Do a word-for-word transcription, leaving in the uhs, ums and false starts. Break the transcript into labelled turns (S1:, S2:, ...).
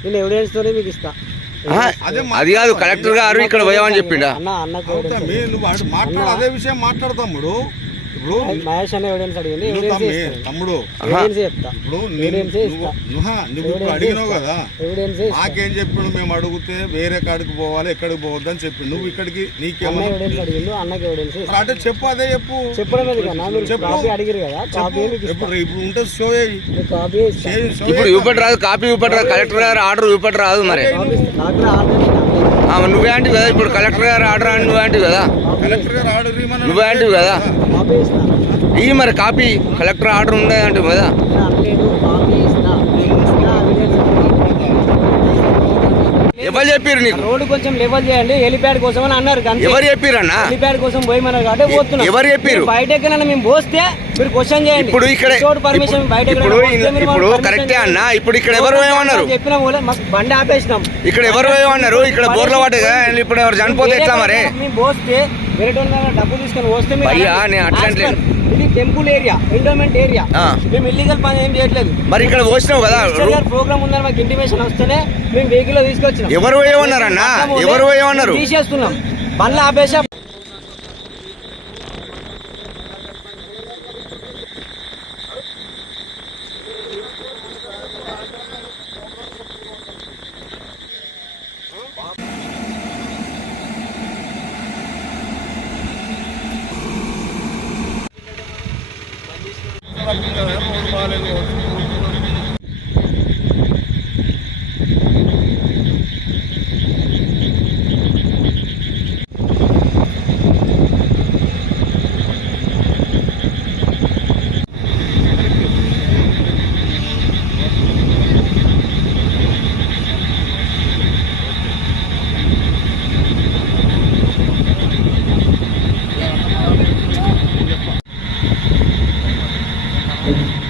S1: నేను ఎవిడెన్స్ తోనే మీకు ఇస్తా.
S2: అది కాదు కలెక్టర్ గారు ఇక్కడ పోయామని చెప్పిండా
S1: అన్న అన్నకు
S3: అదే విషయం మాట్లాడతాముడు. ఇప్పుడు
S1: మహేష్ అనే ఎవిడెన్స్ అడిగింది,
S3: తమ్ముడు
S1: చెప్తా.
S3: ఇప్పుడు నువ్వు అడిగినావు కదా, నాకేం చెప్పిండు, మేము అడిగితే వేరే కాడికి పోవాలి ఎక్కడికి పోవద్దు అని చెప్పిండు. నువ్వు ఇక్కడికి నీకేమో
S1: ఎవిడెన్స్ అడిగిండు, అన్నకి ఎవిడెన్స్
S3: అంటే చెప్పు, అదే చెప్పు.
S1: చెప్పడం కాపీ అడిగారు కదా, కాపీ
S3: ఇప్పుడు ఇప్పుడు ఉంటే షో
S1: కాపీ
S2: ఇప్పుడు చూపెట్టి రాదు, కాపీ చూపెట్టి రాదు, కలెక్టర్ గారు ఆర్డర్ చూపెట్టి రాదు. మరి నువ్వే అంటివి కదా, ఇప్పుడు కలెక్టర్ గారు ఆర్డర్ అని నువ్వే అంటివి కదా,
S3: కలెక్టర్ గారు ఆర్డర్
S2: నువ్వే అంటివి కదా. ఇవి మరి కాపీ కలెక్టర్ ఆర్డర్ ఉండే అంటే కదా. ఎవరు చెప్పారు నీకు
S1: రోడ్డు కొంచెం లెవెల్ చేయండి హెలిప్యాడ్ కోసం అని అన్నారు.
S2: ఎవరు చెప్పారు అన్న?
S1: హెలిప్యాడ్ కోసం పోయమన్నారు కాబట్టి పోతున్నాం.
S2: ఎవరు చెప్పారు?
S1: బయట ఎక్కడన్నా మేము పోస్తే మీరు క్వశ్చన్ చేయండి.
S2: ఇప్పుడు ఇక్కడ
S1: పర్మిషన్ బయట
S2: ఇప్పుడు కరెక్టే అన్న. ఇప్పుడు ఇక్కడ ఎవరు పోయమన్నారు?
S1: చెప్పిన మాకు బండి ఆపేసినాం.
S2: ఇక్కడ ఎవరు పోయమన్నారు? ఇక్కడ బోర్ల వాటగా ఇప్పుడు ఎవరు చనిపోతే ఎట్లా మరి?
S1: మేము పోస్తే వేరే డబ్బు తీసుకొని వస్తే
S2: అయ్యా నేను అట్లా
S1: ఇది టెంపుల్ ఏరియా, ఎండోమెంట్ ఏరియా, మేము ఇల్లీగల్ పని ఏం చేయట్లేదు.
S2: మరి ఇక్కడ వచ్చినావు కదా,
S1: ప్రోగ్రామ్ ఉందని మాకు ఇంటిమేషన్ వస్తేనే మేము వెహికల్ లో తీసుకొచ్చినాం.
S2: ఎవరు పోయమన్నారన్నా? ఎవరు పోయమన్నారు?
S1: తీసేస్తున్నాం, బండ్లు ఆపేసా. Thank you.